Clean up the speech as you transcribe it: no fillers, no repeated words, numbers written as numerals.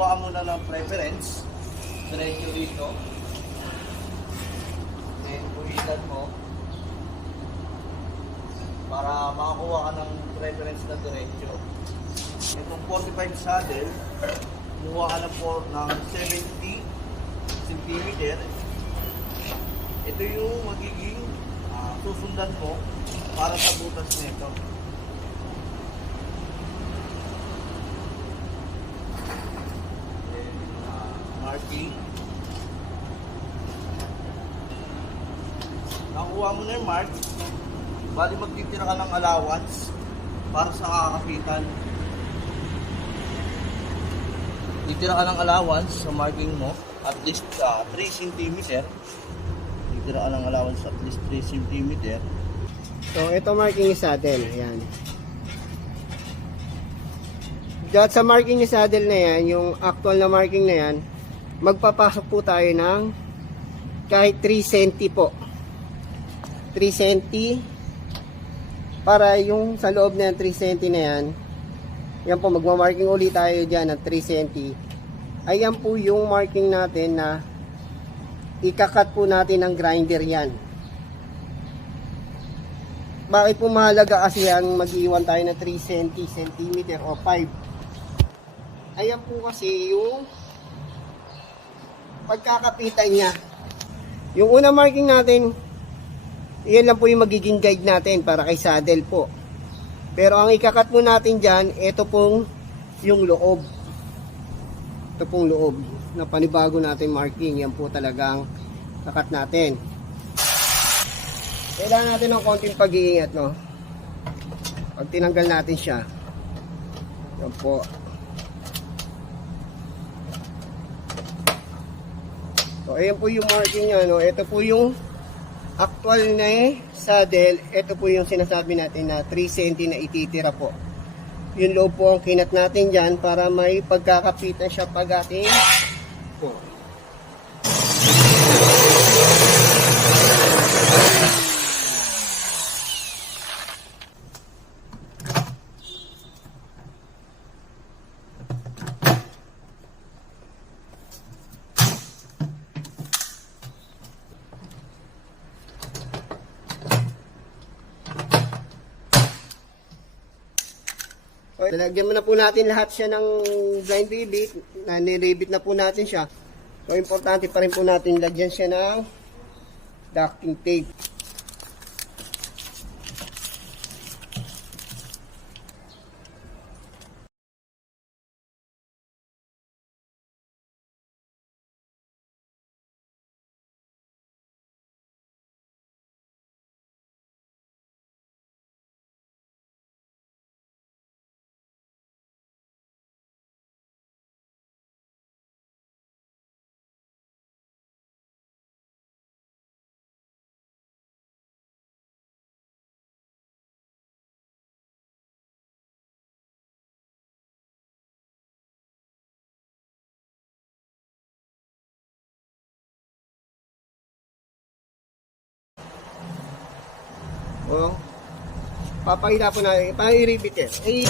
kuha mo na ng preference. Diretso dito. Then, puwitan mo. Para makakuha ka ng preference na diretso. Itong 45 saddle, kumuha ka ng 70 cm. Ito yung magiging susundan mo para sa butas nito. Marking. Nakuha mo na yung mark. Bali magtitira ka ng allowance para sa kakapitan. Titira ka ng allowance sa marking mo at least 3 cm. Titira ka ng allowance at least 3 cm. So ito marking yung saddle. Ayan. Dahil sa marking yung saddle na yan, yung actual na marking na yan, magpapasok po tayo ng kahit 3 cm po. 3 cm para yung sa loob na yan 3 cm na yan. Yan po, magmamarking ulit tayo dyan ng 3 cm. Ayan po yung marking natin na ikakat po natin ng grinder yan. Bakit po mahalaga? Kasi yan mag-iwan tayo ng 3 cm o 5. Ayan po kasi yung pagkakapitan niya. Yung unang marking natin, yan lang po yung magiging guide natin para kay saddle po. Pero ang ikakat mo natin dyan, ito pong yung loob. Ito pong loob na panibago natin marking. Yan po talagang kakat natin. Kailangan natin ng konting pag-iingat, no? Pag tinanggal natin siya. Yan po. So, ayan po yung marking niya, no? Ito po yung actual na saddle. Ito po yung sinasabi natin na 3 cm na ititira po. Yung loob po ang kinat natin dyan para may pagkakapitan siya pag ating po. Lalagyan mo na po natin lahat siya ng blind rivet. Nilibit na po natin siya. So, importante pa rin po natin lagyan siya ng ducting tape. O, papakita po natin. Paano i-rivet eh?